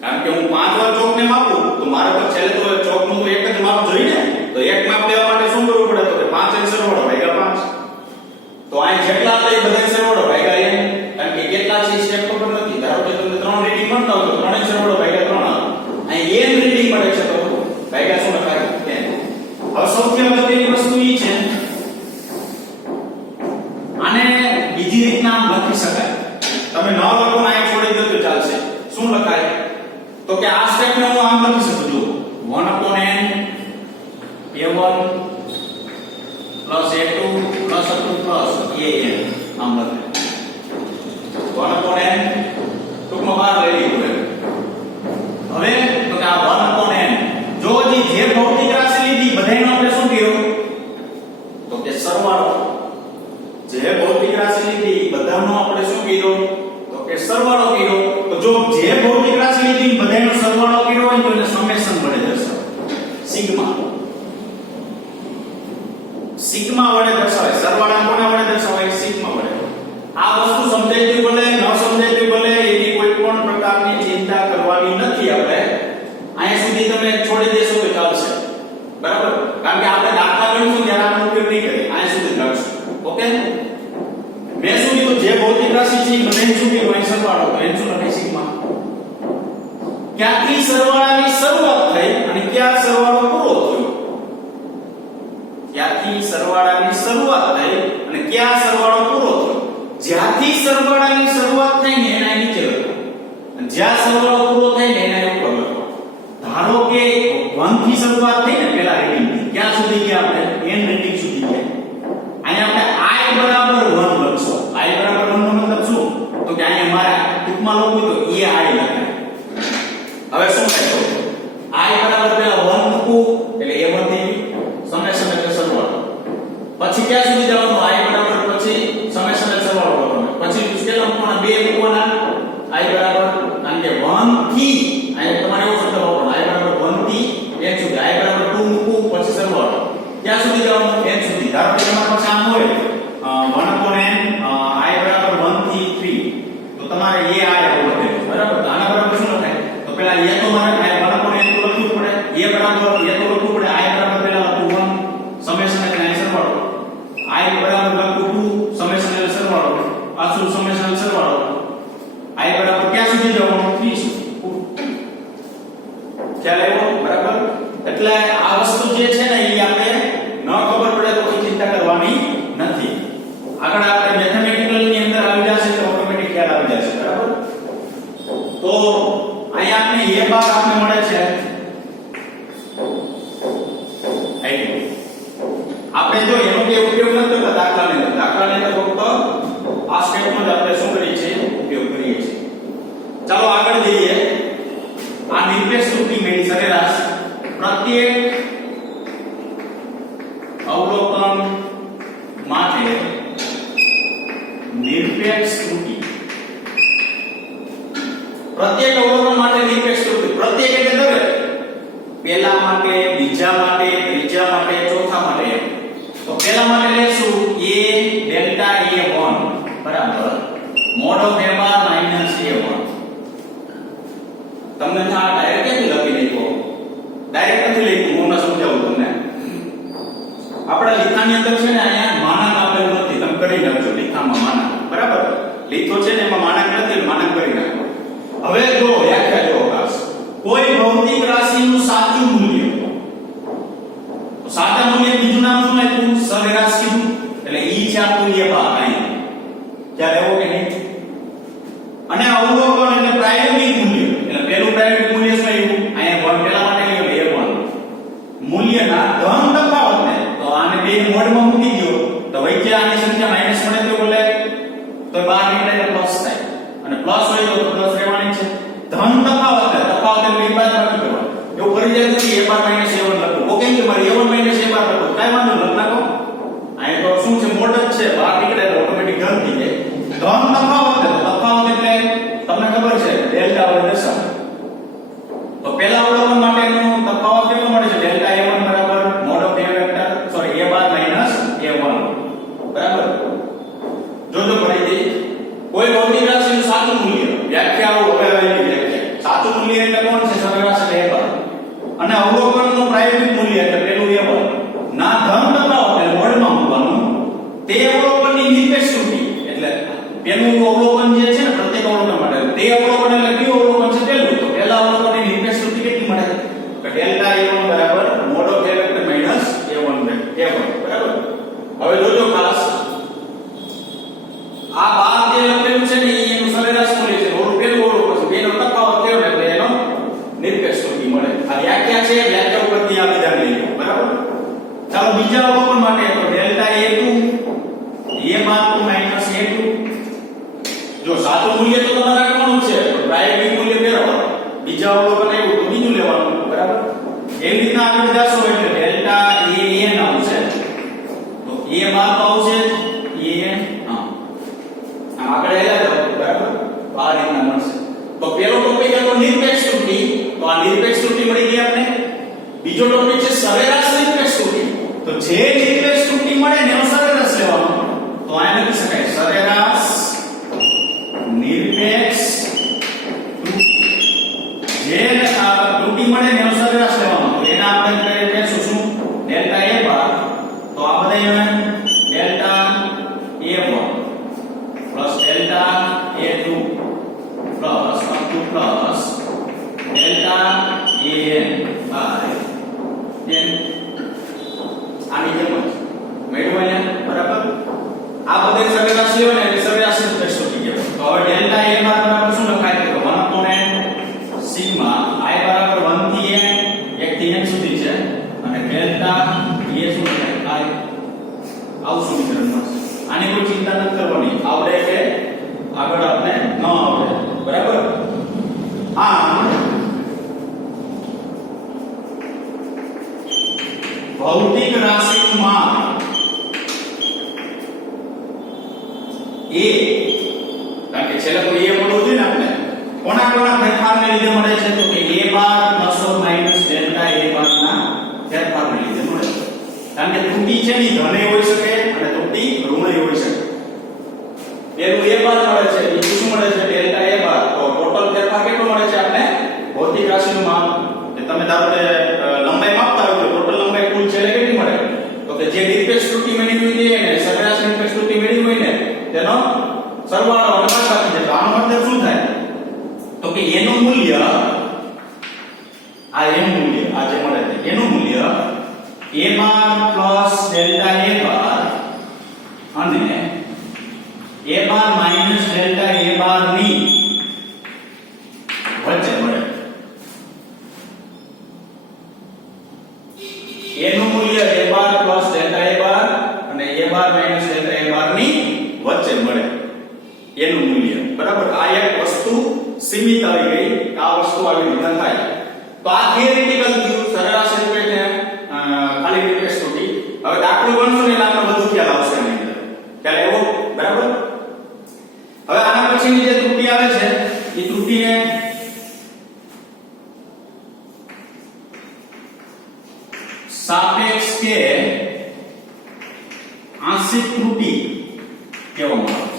કારણ કે હું 5 વાર ચોકને માપું તો મારે તો છેલ્લે તો ચોકનું તો એક જ માપ જોઈએ ને તો એક માપ લેવા માટે શું કરવું પડે તો કે 5 n સરવાળો ભાગ્યા 5 તો અહીં જેટલા હતા એ બધા સરવાળો ભાગ્યા n કારણ કે કેટલા છે સ્ટેપ ખબર નથી ધારો કે તમને 3 રીડિંગ મળતા હોય તો 3 સરવાળો ભાગ્યા 3 આવે અહીં n રીડિંગ મળે છે તો ભાગ્યા શું લખાય n હવે સૌથી અગત્યની વસ્તુ એ છે આને બીજી રીતના આમ લખી શકાય તમે ન લખો ને આ છોડી દો તો ચાલશે શું લખાય તો કે આ સ્ટેપ ને હું આમ લખી શકું છું 1 upon n a1 plus a2 plus a2 plus an આમ લખાય 1 upon n ટૂંકમાં બહાર લઈ લીધું હવે તો કે આ 1 upon n જો જે ભૌતિક રાશિ લીધી બધાયનો આપણે શું કર્યું તો કે સરવાળો જે ભૌતિક રાશિ લીધી બધાનો આપણે શું કર્યો તો કે સરવાળો કર્યો તો જો જે ભૌતિક રાશિ લીધી બધાનો સરવાળો કર્યો હોય તો એને સમેશન વડે દર્શાવાય સિગ્મા વડે દર્શાવાય સરવાળા કોના વડે દર્શાવાય સિગ્મા વડે આ વસ્તુ સમજાઈતી ભલે ન સમજાઈતી ભલે એની કોઈ પણ પ્રકારની ચિંતા કરવાની નથી આપણે અહીંયા સુધી તમે છોડી દેશો તો ચાલશે બરાબર કારણ કે આપણે દાખલા ગણીશું ત્યારે આનો ઉપયોગ નહીં કરીએ અહીંયા સુધી રાખશું ઓકે મેં શું કીધું જે ભૌતિક રાશિ છે બધાને શું કીધું અહીં સરવાળો તો એનું શું લખાય સિગ્મા ક્યાંથી સરવાળાની શરૂઆત થઈ અને ક્યાં સરવાળો પૂરો થયો ક્યાંથી સરવાળાની શરૂઆત થઈ અને ક્યાં સરવાળો પૂરો થયો જ્યાંથી સરવાળાની શરૂઆત થઈ ને એના નીચે લખો અને જ્યાં સરવાળો પૂરો થાય ને એના ઉપર લખો ધારો કે 1 થી શરૂઆત થઈ ને પહેલા રીડિંગ ક્યાં સુધી ગયા આપણે n રીડિંગ સુધી ગયા અહીંયા આપણે i બરાબર 1 લખશો i બરાબર 1 નો મતલબ શું તો કે અહીંયા મારે ટૂંકમાં લખવું તો a i લખાય હવે શું લખ્યું i બરાબર પેલા 1 મૂકું એટલે a1 થઈ ગયું સમેશન એટલે સરવાળો પછી ક્યાં સુધી જવાનું i બરાબર પછી સમેશન એટલે સરવાળો કરવાનો પછી કેટલા મૂકવાના 2 મૂકવાના i બરાબર કારણ કે 1 થી અહીંયા તમારે એવો શબ્દ વાપરવાનો i બરાબર 1 થી n સુધી i બરાબર 2 મૂકું પછી સરવાળો ક્યાં સુધી જવાનું n સુધી ધારો કે તમારી પાસે આમ હોય 1 upon n i બરાબર 1 થી 3 તો તમારે a i આવું લખેલું બરાબર તો આના બરાબર શું લખાય તો પેલા a તો મારે 1 upon n તો લખવું પડે a બરાબર a તો લખવું પડે i બરાબર પેલા લખું 1 સમેશન એટલે અહીં સરવાળો i બરાબર લખું 2 સમેશન એટલે સરવાળો આ શું સમેશન એટલે સરવાળો i બરાબર ક્યાં સુધી જવાનું 3 સુધી ખ્યાલ આવ્યો બરાબર એટલે આ વસ્તુ જે છે ને એ આપણે ન ખબર પડે તો કોઈ ચિંતા કરવાની નથી આગળ આપણે મેથેમેટિકલ ની અંદર આવી જશે તો ઓટોમેટિક ખ્યાલ આવી જશે બરાબર તો અહીંયા આપણે એ બાર આપણે મળે છે આપણે જો એનો કે ઉપયોગ ન કરતા દાખલાની અંદર ફક્ત આ સ્ટેપમાં જ આપણે શું કરીએ છીએ ઉપયોગ કરીએ છીએ ચાલો આગળ જઈએ આ નિરપેક્ષ ત્રુટિ મેળવી સરેરાશ પ્રત્યેક અવલોકન માટે નિરપેક્ષ ત્રુટિ પ્રત્યેક અવલોકન માટે નિરપેક્ષ ત્રુટિ પ્રત્યેક એટલે દરેક પહેલા માટે બીજા માટે ત્રીજા માટે ચોથા માટે તો પહેલા માટે લેશું a ડેલ્ટા a1 બરાબર mode of a bar minus a1 તમને આ ડાયરેક્ટ કેમ લખી લખ્યો ડાયરેક્ટ નથી લખ્યું હું સમજાવું તમને આપણા લીખાની અંદર છે ને અહીંયા માનક આપેલું નથી તમે કરી નાખજો લીખામાં માનક બરાબર લીખો છે ને એમાં માનક નથી માનક કરી નાખો હવે જો વ્યાખ્યા જો ખાસ કોઈ ભૌતિક રાશિનું સાચું મૂલ્ય તો સાચા મૂલ્ય બીજું નામ શું આપ્યું સરેરાશ કીધું એટલે ઈ છે આપણું એ ભાગ અહીં ક્યારે એવો કે નહીં અને અવલોકન એટલે પ્રાયોગિક મૂલ્ય એટલે પહેલું પ્રાયોગિક મૂલ્ય શું આવ્યું અહીંયા 1 પેલા માટે લીધું a1 મૂલ્યના ધન તફાવતને તો આને બે મોડમાં મૂકી દો તો વચ્ચે આની સંખ્યા માઈનસ મળે તો બોલે તો બહાર નીકળે તો પ્લસ થાય અને પ્લસ હોય તો પ્લસ રહેવાની છે ધન તફાવત એટલે બાદ બાકી કરવાનો જો કરી જાય તો a બાર a1 લખો ઓકે કે મારે a1 a બાર લખો કાઈ વાંધો નથી લખો સાચું મૂલ્ય વ્યાખ્યાઓ હવે આવેલી વ્યાખ્યા સાચું મૂલ્ય એટલે કોણ છે સરેરાશ એટલે a અને અવલોકનનું પ્રાયોગિક મૂલ્ય એટલે પેલું a ના ધન બતાવો એટલે વર્ડમાં મૂકવાનું તે અવલોકનની નિરપેક્ષ ત્રુટિ એટલે પેલું અવલોકન જે છે ને પ્રત્યેક અવલોકન માટે તે અવલોકન એટલે કયું અવલોકન છે પેલું તો પહેલા અવલોકનની નિરપેક્ષ ત્રુટિ કેટલી મળે તો ડેલ્ટા a1 બરાબર mode of a vector minus a1 બરાબર હવે જોજો ખાસ આ બાર જે લખેલું છે ને એનું સરેરાશ મૂલ્ય છે ઓલું પેલું અવલોકન છે બેનો તફાવત થયો ને એટલે એનો નિરપેક્ષ ત્રુટિ મળે આ વ્યાખ્યા છે વ્યાખ્યા ઉપરથી આ વિધાન લઈ લો બરાબર ચાલો બીજા અવલોકન માટે તો ડેલ્ટા a2 a12 a2 જો સાચું મૂલ્ય તો તમારે રાખવાનું છે તો પ્રાયોગિક મૂલ્ય ફેરવવાનું બીજા અવલોકન આવ્યું તો બીજું લેવાનું બરાબર એવી રીતના આગળ જશો એટલે ડેલ્ટા an આવશે તો a12 આવશે an આગળ આવ્યા બરાબર આ રીતના મળશે તો પેલો ટોપિક હતો નિરપેક્ષ ત્રુટિ તો આ નિરપેક્ષ ત્રુટિ મળી ગઈ આપણે બીજો ટોપિક છે સરેરાશ નિરપેક્ષ ત્રુટિ તો જે નિરપેક્ષ ત્રુટિ મળે ને એનો સરેરાશ લેવાનો તો આ લખી શકાય સરેરાશ નિરપેક્ષ જે ત્રુટિ મળે ને એનો સરેરાશ લેવાનો તો એના આપણે કહીશું શું ડેલ્ટા a બાર તો આ બધા delta a1 plus delta a2 plus up to plus delta an by n આની જેમ જ મેળવ્યું ને બરાબર આ બધે સરેરાશ લેવો ને એટલે સરેરાશ નિરપેક્ષ ત્રુટિ કહેવાય તો હવે ડેલ્ટા a બાર બરાબર શું લખાય તો 1 upon n સિગ્મા i બરાબર 1 થી n 1 થી n સુધી છે અને ડેલ્ટા a શું લખાય i આવું સમીકરણ મળશે આની કોઈ ચિંતા નથી કરવાની આવડે કે આગળ આપણે ન આવડે બરાબર ભૌતિક રાશિનું માપ a કારણ કે છેલ્લે તો a મળવું જોઈએ ને આપણે કોના ફેરફારને લીધે મળે છે તો કે a bar plus or minus delta a બાર ના ફેરફારને લીધે મળે છે કારણ કે ત્રુટિ છે ની ધને હોઈ શકે અને ત્રુટિ ઋણે હોઈ શકે પેલું a બાર મળે છે બીજું શું મળે છે ડેલ્ટા a બાર તો ટોટલ ફેરફાર કેટલો મળે છે આપણે ભૌતિક રાશિનું માપ કે તમે ધારો કે લંબાઈ માપતા હોય તો ટોટલ લંબાઈ કુલ છેલ્લે કેટલી મળે તો કે જે નિરપેક્ષ ત્રુટિ મેળવી હોય ને સરેરાશ નિરપેક્ષ ત્રુટિ મેળવી હોય ને તેનો સરવાળો અને બાદબાકી છે તો આનો મતલબ શું થાય તો કે એનું મૂલ્ય આ એનું મૂલ્ય આ જે મળે છે એનું મૂલ્ય a bar plus delta a બાર અને a bar minus delta a બાર ની વચ્ચે મળે એનું મૂલ્ય a bar plus delta a બાર અને a bar minus delta a બાર ની વચ્ચે મળે એનું મૂલ્ય બરાબર આ એક વસ્તુ સીમિત આવી ગઈ આ વસ્તુ આવી રીતે થાય તો આ થિયરિટિકલ થયું સરેરાશ નિરપેક્ષ ખાલી નિરપેક્ષ ત્રુટિ હવે દાખલો ગણશું ને એટલે આપણે બધું ખ્યાલ આવશે એની અંદર ખ્યાલ એવો બરાબર હવે આના પછીની જે ત્રુટિ આવે છે એ ત્રુટિને સાપેક્ષ કે આંશિક ત્રુટિ કહેવામાં આવે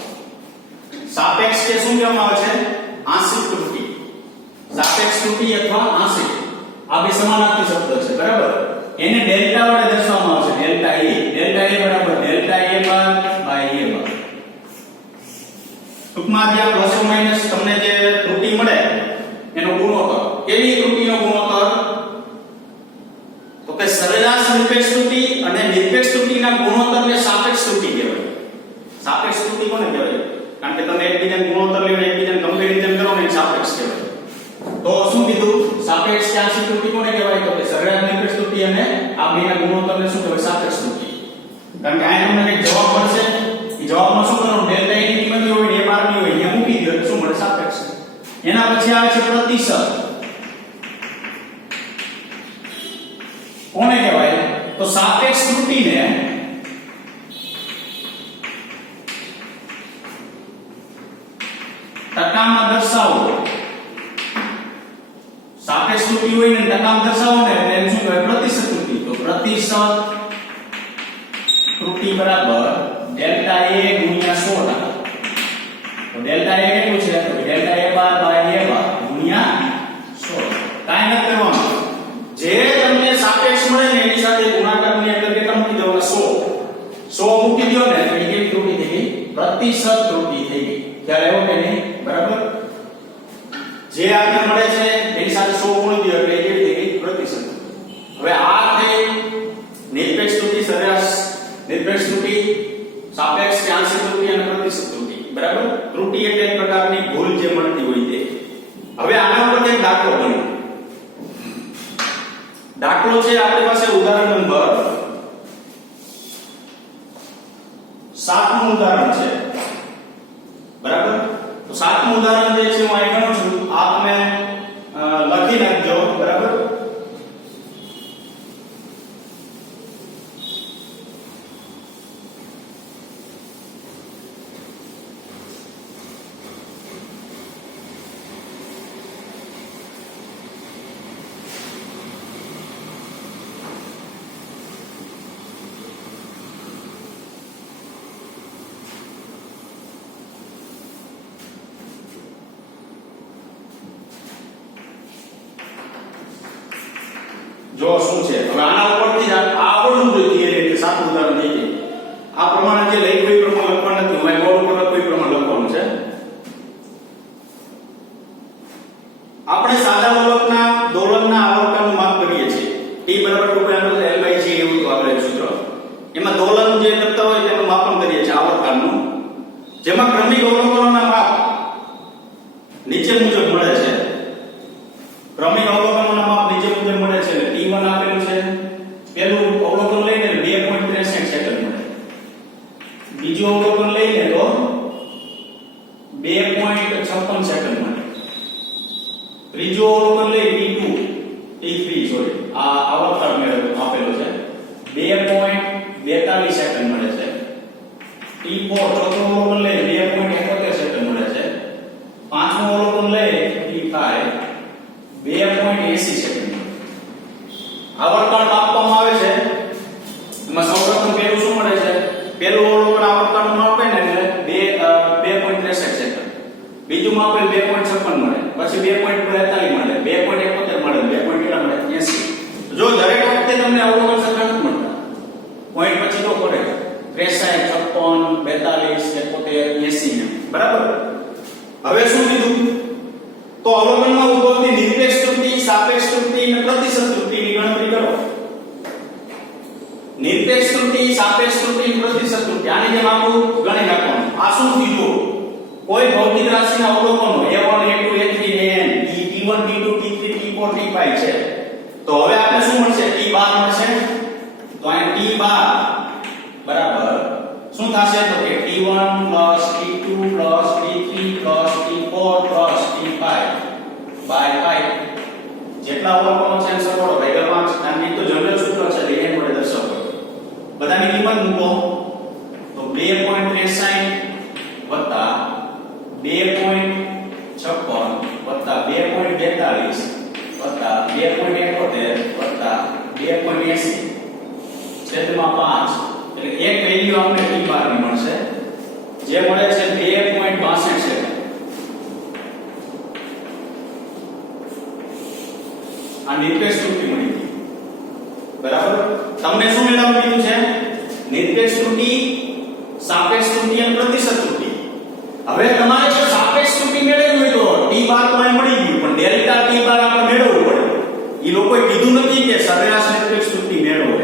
છે સાપેક્ષ કે શું કહેવામાં આવે છે આંશિક ત્રુટિ સાપેક્ષ ત્રુટિ અથવા આંશિક આ બે સમાનાર્થી શબ્દ છે બરાબર એને ડેલ્ટા વડે દર્શાવવામાં આવે છે ડેલ્ટા a બરાબર delta a bar by a bar ટૂંકમાં જે પ્લસ ઓર માઈનસ તમને જે ત્રુટિ મળે એનો ગુણોત્તર કેવી ત્રુટિનો ગુણોત્તર તો કે સરેરાશ નિરપેક્ષ ત્રુટિ અને નિરપેક્ષ ત્રુટિના ગુણોત્તરને સાપેક્ષ ત્રુટિ કહેવાય સાપેક્ષ ત્રુટિ કોને કહેવાય કારણ કે તમે એકબીજાને ગુણોત્તર લઈને એકબીજાને કમ્પેરિઝન કરો ને સાપેક્ષ કહેવાય તો શું કીધું સાપેક્ષ કે આંશિક ત્રુટિ કોને કહેવાય તો કે સરેરાશ નિરપેક્ષ ત્રુટિ અને આ બેના ગુણોત્તરને શું કહેવાય સાપેક્ષ ત્રુટિ કારણ કે આ તમને એક જવાબ મળશે એ જવાબમાં શું કરવાનું ડેલ્ટા a ની કિંમત હોય ને a બાર ની હોય અહીંયા મૂકી દો એટલે શું મળે સાપેક્ષ એના પછી આવે છે પ્રતિશત કોને કહેવાય તો સાપેક્ષ ત્રુટિને ટકામાં દર્શાવો સાપેક્ષ ત્રુટિ હોય ને ટકામાં દર્શાવો ને એટલે એને શું કહેવાય પ્રતિશત ત્રુટિ તો પ્રતિશત ત્રુટિ બરાબર ડેલ્ટા a ગુણ્યા 100 તો ડેલ્ટા a કેટલું છે તો 100 મૂકી દો ને તો એ કેવી ત્રુટિ થઈ ગઈ? પ્રતિશત ત્રુટિ થઈ ગઈ. ખ્યાલ આવ્યો કે નહીં? બરાબર. જે આપને મળે છે એની સાથે 100 ગુણી દો એટલે એ કેવી થઈ ગઈ? પ્રતિશત. હવે આ થઈ નિરપેક્ષ ત્રુટિ, સરેરાશ નિરપેક્ષ ત્રુટિ, સાપેક્ષ કે આંશિક ત્રુટિ અને પ્રતિશત ત્રુટિ. બરાબર. ત્રુટિ એટલે એક પ્રકારની ભૂલ જે મળતી હોય તે. હવે આના ઉપર એક દાખલો ગણો. દાખલો છે આપણી પાસે ઉદાહરણ નંબર 7 નું ઉદાહરણ છે. બરાબર. તો 7 નું ઉદાહરણ જે છે હું અહીં ગણું છું. આપ તમે લખી નાખજો. બરાબર. જો શું છે હવે આના ઉપરથી જ આવડવું જોઈએ એટલે સાચું ઉદાહરણ થઈ જાય. આ પ્રમાણે જે લઈ કોઈ પ્રમાણે લખવાનું નથી, હું બોર્ડ ઉપર કોઈ પ્રમાણે લખવાનું છે. આપણે સાદા દોલનના આવર્તનનું માપ કરીએ છીએ. t બરાબર 2π/L/g એવું તો આપણે સૂત્ર. એમાં દોલન જે કરતા હોય તેનું માપન કરીએ છીએ આવર્તનનું. જેમાં ક્રમિક અવલોકનોના માપ નીચે મુજબ મળે છે. ક્રમિક અવલોકનોના માપ નીચે મુજબ મળે છે. t1 આપેલું છે. પહેલું અવલોકન લઈને 2.63 સેકન્ડ મળે. બીજું અવલોકન લઈને તો 2.56 સેકન્ડ મળે. ત્રીજું અવલોકન લઈ t3 સોરી આ આવર્તન આપેલો છે 2.42 સેકન્ડ મળે છે. t4 ચોથું અવલોકન લઈ 2.71 સેકન્ડ મળે છે. પાંચમું અવલોકન લઈ t5 2.80 સેકન્ડ. આવર્તન આપવામાં આવે છે. એમાં સૌપ્રથમ પહેલું શું મળે છે? પહેલું અવલોકન આવર્તનનું માપે ને એટલે 2.63 સેકન્ડ. બીજું માપે 2.56 મળે. પછી 2.42 મળે. 2.71 મળે. 2.80. જો દરેક વખતે તમને અવલોકન સરખા નથી મળતા. પોઈન્ટ પછી તો પડે 63 56 42 71 80. બરાબર. હવે શું કીધું? તો અવલોકનમાં ઉદ્ભવતી નિરપેક્ષ ત્રુટિ, સાપેક્ષ ત્રુટિ અને પ્રતિશત ત્રુટિની ગણતરી કરો. નિરપેક્ષ ત્રુટિ, સાપેક્ષ ત્રુટિ અને પ્રતિશત ત્રુટિ આની જેમ આપણું ગણી નાખવાનું. આ શું થયું? કોઈ ભૌતિક રાશિના અવલોકનો a1 a2 a3 an t1 t2 t3 t4 t5 છે. તો હવે આપણે શું મળશે? t12 મળશે. તો અહીં t12 બરાબર શું થશે? તો કે t1 t2 t3 t4 t5 by 5 જેટલા અવલોકનો છે સરવાળો ભાગ્યા 5. આની તો જનરલ સૂત્ર છે એટલે એને વડે દર્શાવો. બધાની કિંમત મૂકો તો 2.63 વત્તા 2.56 વત્તા 2.42 વત્તા 2.71 વત્તા 2.80 છેદમાં 5 એટલે એક વેલ્યુ આપણે t12 ની મળશે જે મળે છે 2.62 સેકન્ડ. આ નિરપેક્ષ ત્રુટિ મળી ગઈ. બરાબર. તમને શું મેળવવાનું કીધું છે? નિરપેક્ષ ત્રુટિ, સાપેક્ષ ત્રુટિ અને પ્રતિશત ત્રુટિ. હવે તમારે જો સાપેક્ષ ત્રુટિ મેળવવી હોય તો t12 તો અહીં મળી ગયું, પણ ડેલ્ટા t12 આપણે મેળવવું પડે. એ લોકોએ કીધું નથી કે સરેરાશ નિરપેક્ષ ત્રુટિ મેળવો.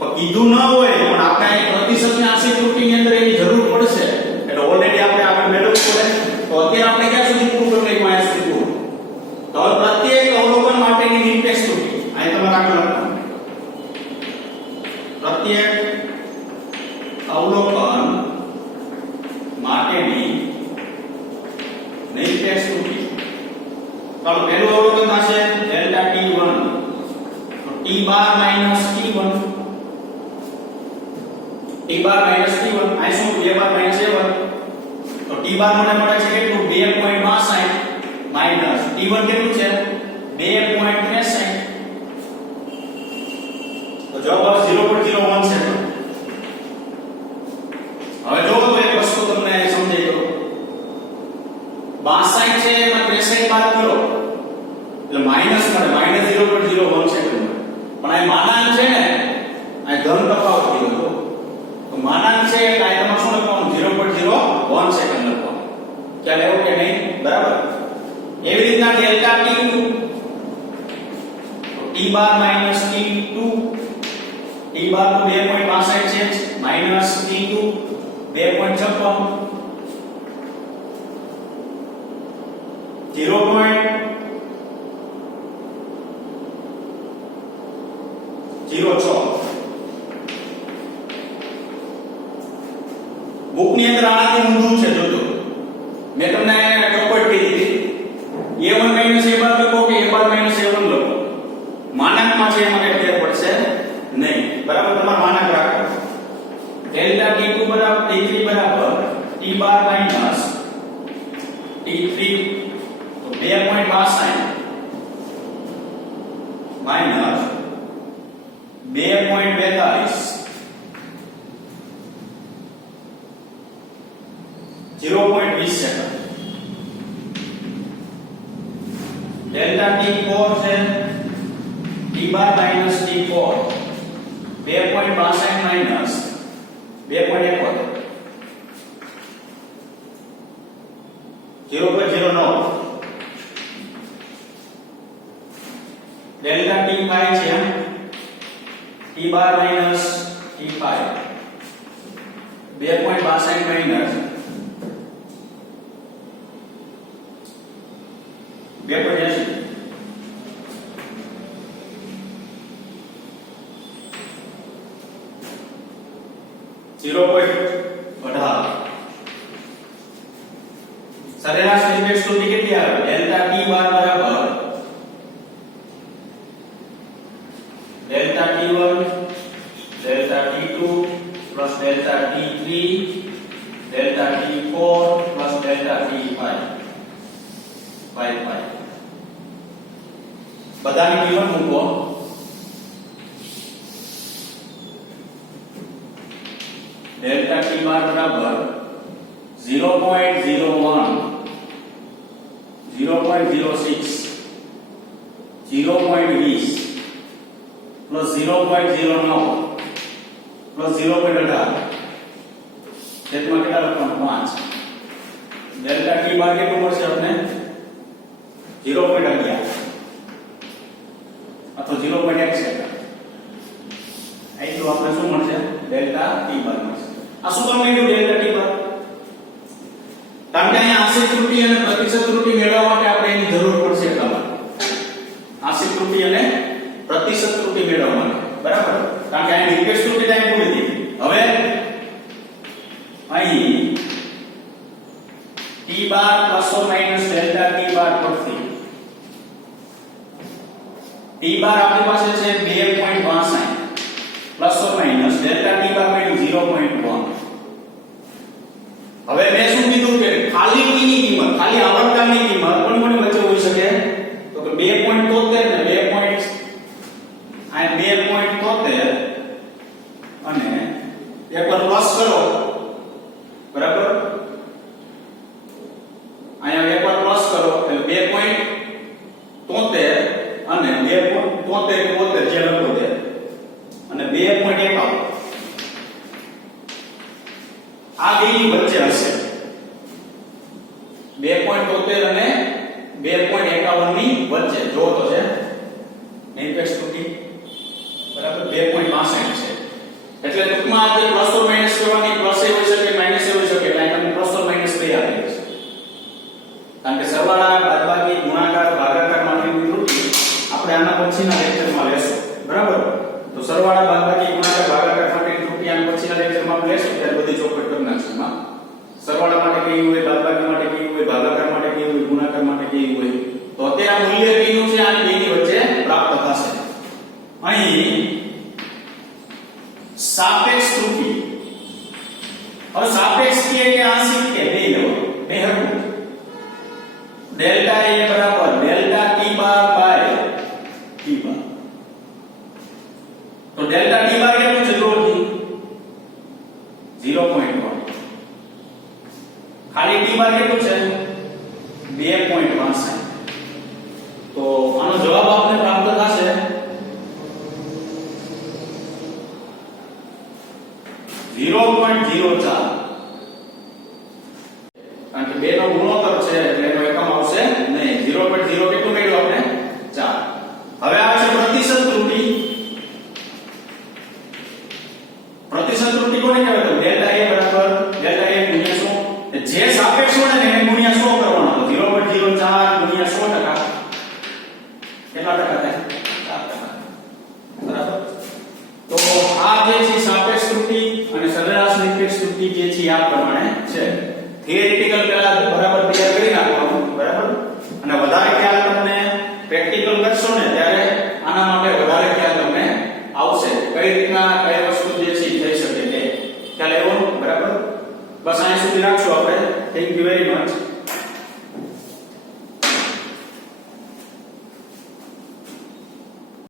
પણ કીધું ન હોય પણ આપણે અહીં પ્રતિશતની આંશિક ત્રુટિની અંદર એની જરૂર પડશે એટલે ઓલરેડી આપણે મેળવવું પડે. તો અત્યારે આપણે ક્યાં સુધી પૂરું કરી નાખ્યું? અહીંયા સુધી પૂરું. તો પ્રત્યેક અવલોકન માટેની નિરપેક્ષ ત્રુટિ અહીં તમારે આગળ લખવાનું. પ્રત્યેક અવલોકન માટેની નિરપેક્ષ ત્રુટિ. ચાલો પહેલું અવલોકન થશે ડેલ્ટા t1 તો t12 t1 t12 t1 આ શું 2 બાર -1 તો t12 મને મળે છે કેટલું 2.62 માઈનસ t1 કેટલું છે 2.63 તો જવાબ આવશે 0.01 સેકન્ડ. હવે જો તો એક વસ્તુ તમને સમજાઈ દો 62 છે એમાં 63 બાદ કરો એટલે માઈનસ મળે -0.01 સેકન્ડ. પણ આ માનાંક છે ને આ ધન તફાવત કીધો તો બરાબર. એવી રીતના ડેલ્ટા T2 તો T bar minus T2 T bar તો 2.62 છે માઈનસ T2 2.56 0.06 બુક ની અંદર આનાથી ઊંધું છે જોજો મેં તમને ચોપડ કરી દીધી a1 a બાર લખો કે a બાર a1 લખો માનાંકમાં છે એમાં કઈ ફેર પડશે નહીં બરાબર તમારે માનાંક રાખો ડેલ્ટા T2 બરાબર T3 બરાબર T બાર માઈનસ T3 તો 2.62 માઈનસ 2.42 0.20 સેકન્ડ ડેલ્ટા T4 છે T bar minus T4 2.62 minus 2.71 0.09 delta T5 છે T bar minus T5 2.62 minus 2.80 0.18 સરેરાશ ઇન્ડેક્સ તો કેટલી આવે ડેલ્ટા T બાર બરાબર delta T1 delta T2 plus delta T3 delta T4 plus delta T5 બધાની કિંમત મૂકો ડેલ્ટા T બાર બરાબર 0.01 0.06 0.20 પ્લસ 0.09 પ્લસ 0.18 છેદમાં કેટલા લખવાનું 5 ડેલ્ટા T બાર કેટલું મળશે આપણે 0.11 અથવા 0.1 સેકન્ડ એટલું આપણે શું મળશે ડેલ્ટા T બાર મળશે આ શું કામ મળ્યું ડેલ્ટા T બાર કારણ કે અહીંયા આંશિક ત્રુટિ અને પ્રતિશત ત્રુટિ મેળવવા માટે આપણે એની જરૂર પડશે એટલા માટે આંશિક ત્રુટિ અને પ્રતિશત ત્રુટિ મેળવવા માટે બરાબર કારણ કે અહીંયા નિરપેક્ષ ત્રુટિ ટાઈમ પૂરી થઈ હવે અહીં T bar plus or minus delta T બાર પરથી T બાર આપણી પાસે છે 2.62 plus or minus delta T બાર મળ્યું 0.1 હવે મેં શું કીધું કે ખાલી t ની કિંમત ખાલી આવર્તનની કિંમત કોની વચ્ચે હોઈ શકે તો કે 2.73 ને 2.73 અને એક વાર પ્લસ કરો બરાબર અહીંયા એક વાર પ્લસ કરો એટલે 2.73 અને 2.73 જે લખો તે અને 2.51 આ બેની વચ્ચે હશે 2.73 અને 2.51 ની વચ્ચે જો તો છે નિરપેક્ષ ત્રુટિ બરાબર 2.62 છે એટલે ટૂંકમાં આ જે પ્લસ ઓર માઈનસ કરવાની પ્લસ એ હોઈ શકે માઈનસ એ હોઈ શકે એટલે તમને પ્લસ ઓર માઈનસ બે આવી જશે કારણ કે સરવાળા બાદબાકી ગુણાકાર ભાગાકાર માટેની ત્રુટિ આપણે આના પછીના લેક્ચરમાં લેશું બરાબર તો સરવાળા બાદબાકી ગુણાકાર ભાગાકાર માટેની ત્રુટિ આના પછીના લેક્ચરમાં આપણે લેશું ત્યારે બધી ચોપડ કરી નાખશું માં સરવાળા માટે કેવી હોય બાદબાકી માટે કેવી હોય ભાગાકાર માટે કેવી હોય ગુણાકાર માટે કેવી હોય તો અત્યારે મૂલ્ય કીનું છે આની બેની વચ્ચે પ્રાપ્ત થશે અહીં સાપેક્ષ ત્રુટિ હવે સાપેક્ષ કે આંશિક કે બે લેવો બે હરખું ડેલ્ટા a બરાબર delta T bar by T bar તો ડેલ્ટા T બાર કેટલું છે જોજી 0.1 ખાલી T બાર કેટલું છે 2.62 તો આનો જવાબ આપને પ્રાપ્ત થશે 0.04 કારણ કે 2 નો ગુણોત્તર છે એટલે એનો સર્કિટ્સ ની જે છે આ પ્રમાણે છે. થિયરિટિકલ પેલા બરાબર તૈયાર કરી નાખવાનું, બરાબર, અને વધારે ખ્યાલ તમને પ્રેક્ટિકલ કરશો ને ત્યારે આના માટે વધારે ખ્યાલ તમને આવશે, કઈ રીતના કઈ વસ્તુ જે છે થઈ શકે તે ખ્યાલ આવ્યો, બરાબર. બસ અહીંયા સુધી રાખશું આપણે. Thank you very much.